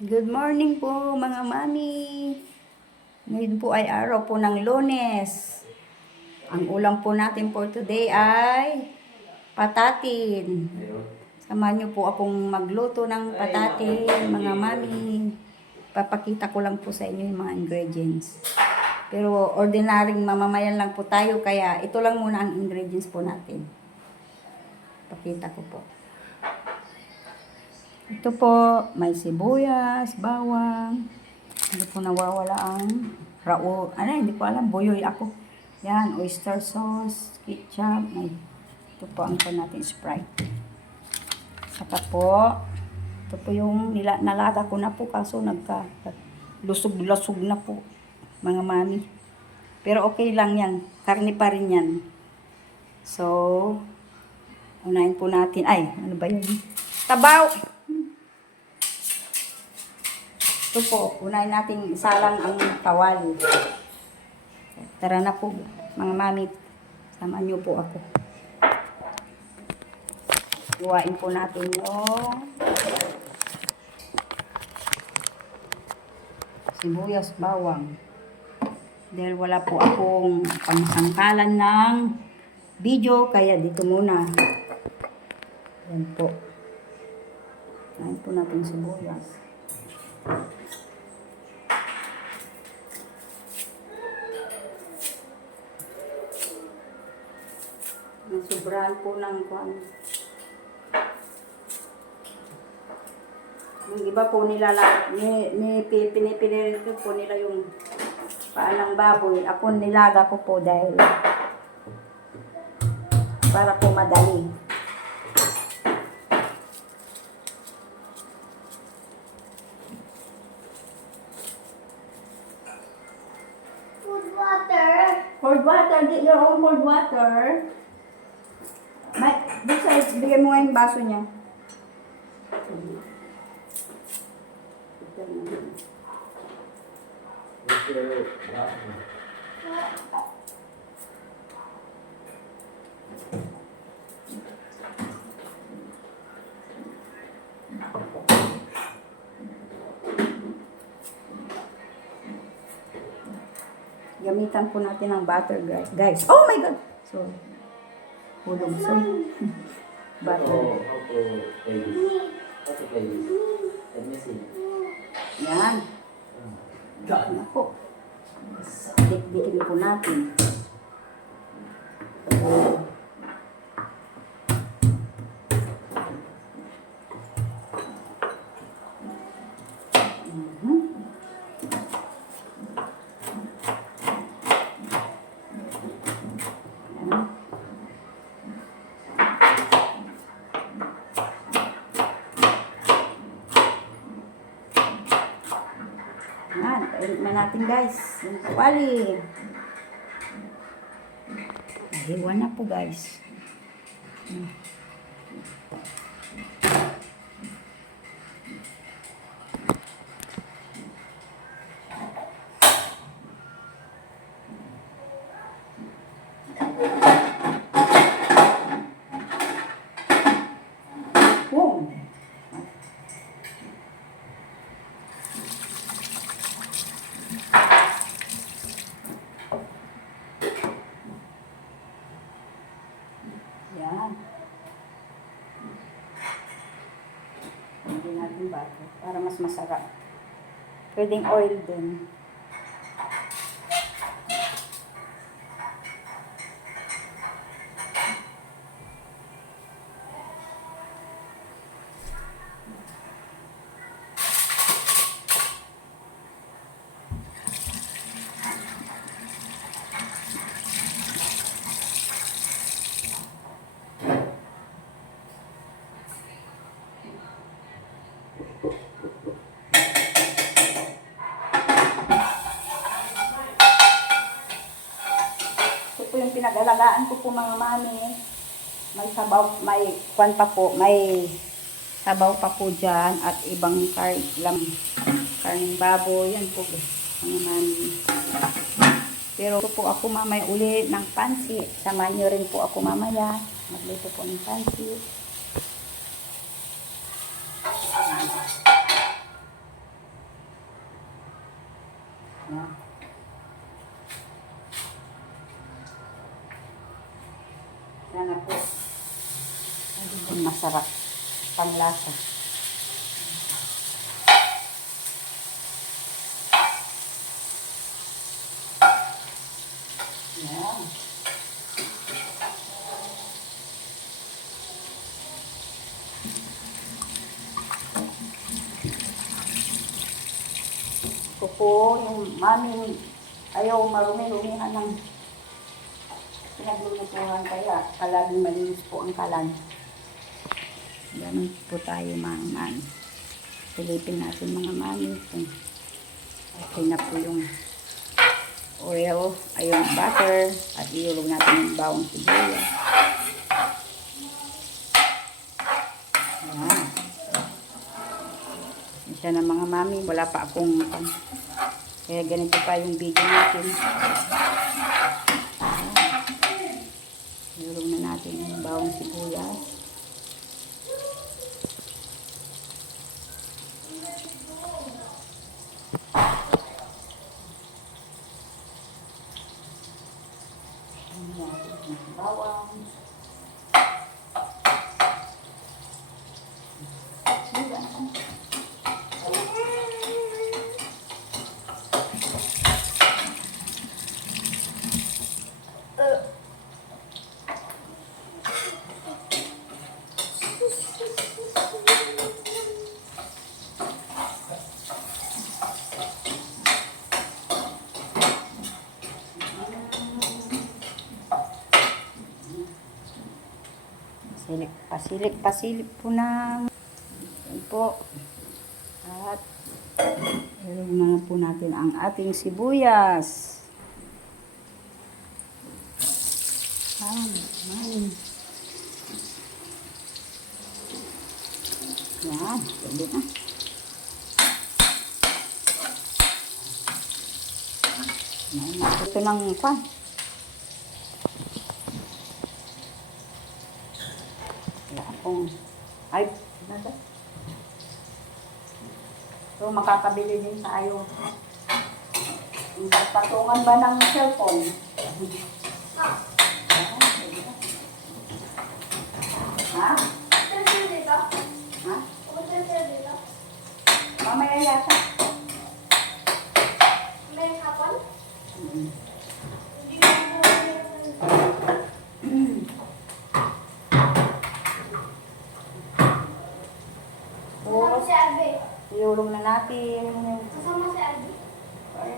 Good morning po mga mami. Ngayon po ay araw po ng Lunes. Ang ulam po natin for today ay patatin. Samahan niyo po akong magluto ng patatin mga mami. Papakita ko lang po sa inyo yung mga ingredients. Pero ordinaryong mamamayan lang po tayo kaya ito lang muna ang ingredients po natin. Pakita ko po. Ito po, may sibuyas, bawang. Hindi po nawawala ang rao. Hindi ko alam, buyoy ako. Yan, oyster sauce, ketchup. Ito po ang natin, Sprite. Saka po, ito po yung nalaga ko na po kaso lusog-lusog na po, mga mami. Pero okay lang yan, karne pa rin yan. So, unahin po natin, ano ba yun? Tabaw! Ito po, unahin natin isalang ang kawali. Tara na po, mga mami. Samahan niyo po ako. Iwain po natin yung sibuyas, bawang. Dahil wala po akong pangsangkalan ng video, kaya dito muna. Yan po. Unahin po natin sibuyas. Sobrahan po ng kwan. Yung iba po pinipili po nila yung paa ng baboy. Ako nilaga ko po dahil para po madali. Cold water. Cold water, get your own cold water. Besides, bigyan mo nga yung baso niya. Gamitan po natin ng butter, guys. Oh my God! Sorry. Hulog. Sorry. Butter. How to play this? How to play this? Let me see. Yan. Yan po. Dik-dikin po natin. Yan, painit na natin guys. Yung kawali. Nahiwa na po guys. Boom! Yan. Hindi natin butter para mas masarap. Pwedeng oil din. Ito po yung pinag-alagaan ko po mga mami. May sabaw, may kwan pa po, may sabaw pa po dyan at ibang karning baboy. Yan po mga mami. Pero po ako mamaya uli ng pansit. Samahan nyo rin po ako mamaya. Magluto po ng pansit. Yan. Sana po. Ang masarap. Panglasa. Yan. Ito po yung mami ayaw marumi-rumihan ng pinaglulutuhan kaya palaging malinis po ang kalan. Ganun po tayo mga mami. Silipin natin mga mami kung okay na po yung oil, ay yung butter at iulog natin yung bawang sibuyas. Ayan. Isa na mga mami, wala pa akong kaya ganito pa yung video natin. Iulog na natin yung bawang sibuyas. Bawang. Pasilip po na. Yan po. At ilog na po natin ang ating sibuyas. Yan. Yan. Pwede na. Ito ng pan. Ay, nada. So, makakabili din tayo. Patungan ba ng cellphone? Ha? Ha? Mamaya yata. Iulong na natin. Kasama si Albi. Ay.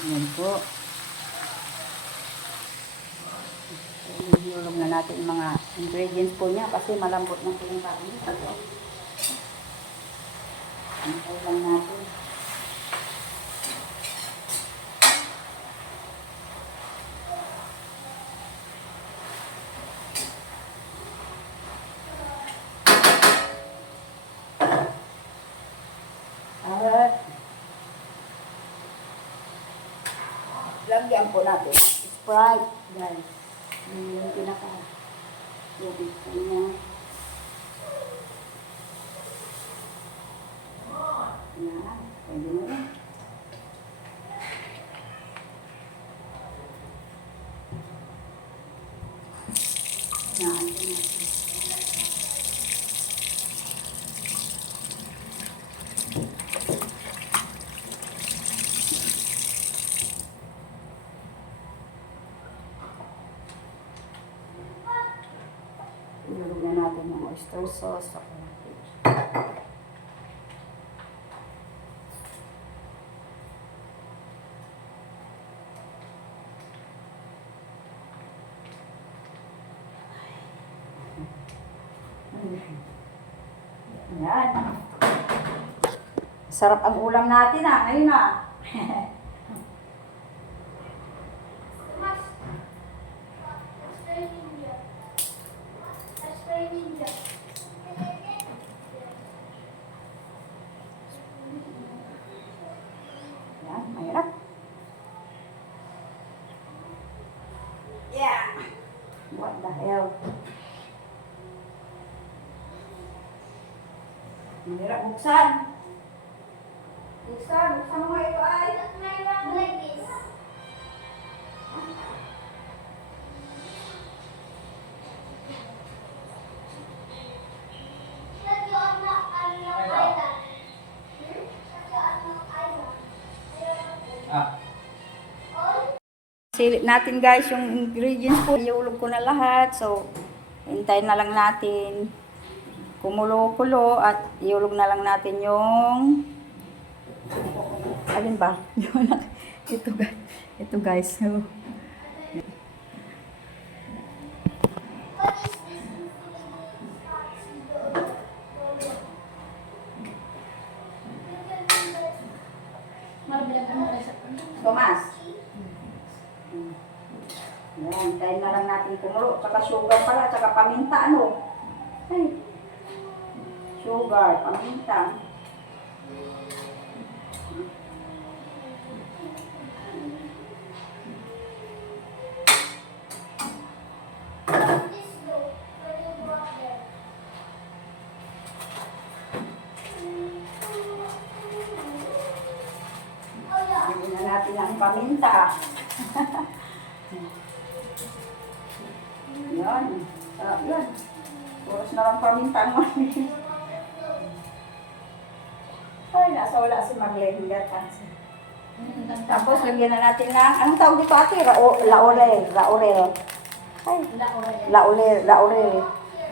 Ayan po. Iulong na natin yung mga ingredients po niya kasi malambot na po yung bagay. Antay lang natin. At lagyan po natin Sprite, guys. Yung pinaka-lubig po niya. Yan, pwede mo rin. Yan, ilulog na natin yung oyster sauce. Yan. Sarap ang ulam natin Ayun Mas. Spray ninja. Yan. Ayaw. Mahirap buksan. Buksan mo ito ay. Like this. Lagi ano island. Lagi ano island. Ah. Silip natin guys yung ingredients po. Iulog ko na lahat. So, hintayin na lang natin kumulo-kulo at iulog na lang natin yung alin ba? Ito guys. So, What is this? Tomas. Yan, hintayin na lang natin kumulo. Tsaka sugar pala, tsaka paminta ano. Ay. Sugar, paminta. This low. When you go up there. Oh yeah. Bigyan na natin ang paminta. Yan. Sarap yan. Puros na lang paminta mo. Ay, nasa wala si Marlene. Tapos, lagyan na natin ng, anong tawag dito ate? Laurel. Ay, laurel.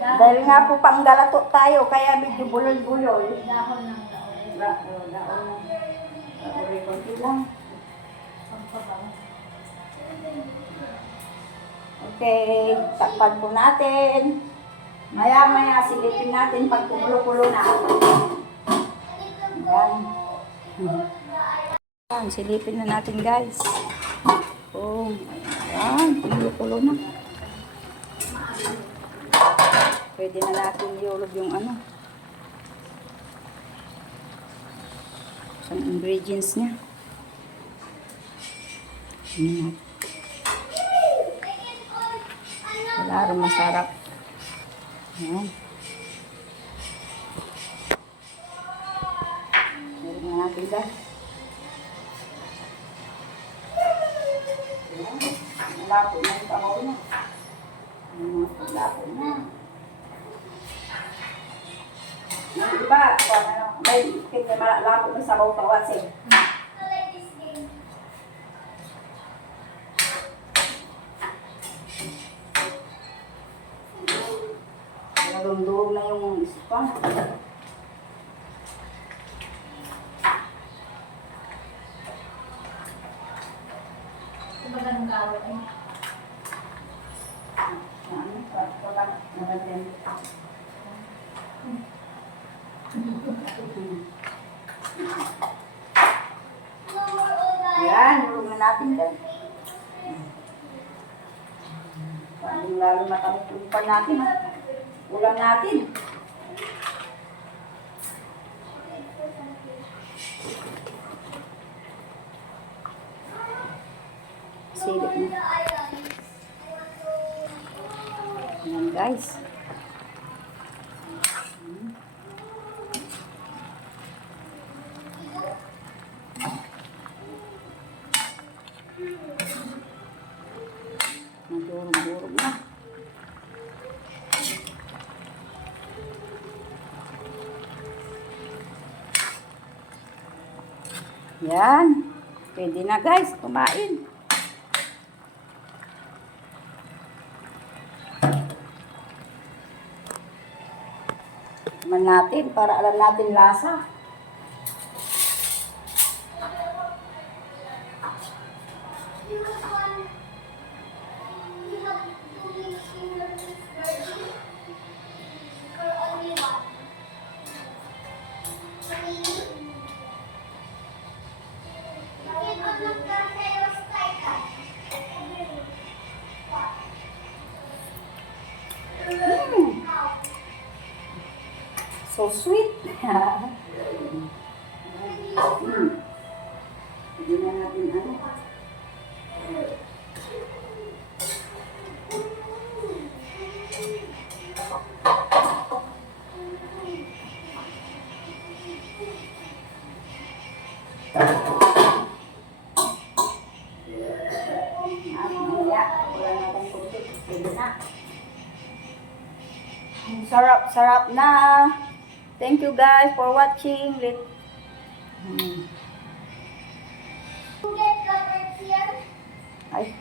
Dahil nga po panggalato tayo, kaya medyo bulol-bulol. Dahon ng laurel. Laurel, konti lang. Okay, takpan po natin. Maya-maya, silipin natin pag kumulo-kulo na. Ayan. Ayan, silipin na natin guys. Oh, ayan, kumulo-kulo na. Pwede na natin iulog yung ano. Yung ingredients niya. Ayan. Wala rin masarap. Ayan. Meron na natin guys. Ayan. Malapot na yung tamaw na. Malapot na. Yung iba, may malapot na sabaw kawasin. I like this game. Nalundurog na yung ispa. Diba ganun kawal eh? Yan, nulog na natin dyan. Lalo matamis yung pan natin. Ulam natin. Silip na. Yan guys. Nagurog-gurog na. Yan. Pwede na guys, kumain. Tikman natin para alam natin lasa. So sweet. Hindi na natin ano. sarap na. Thank you guys for watching. You get the birds here? Ay,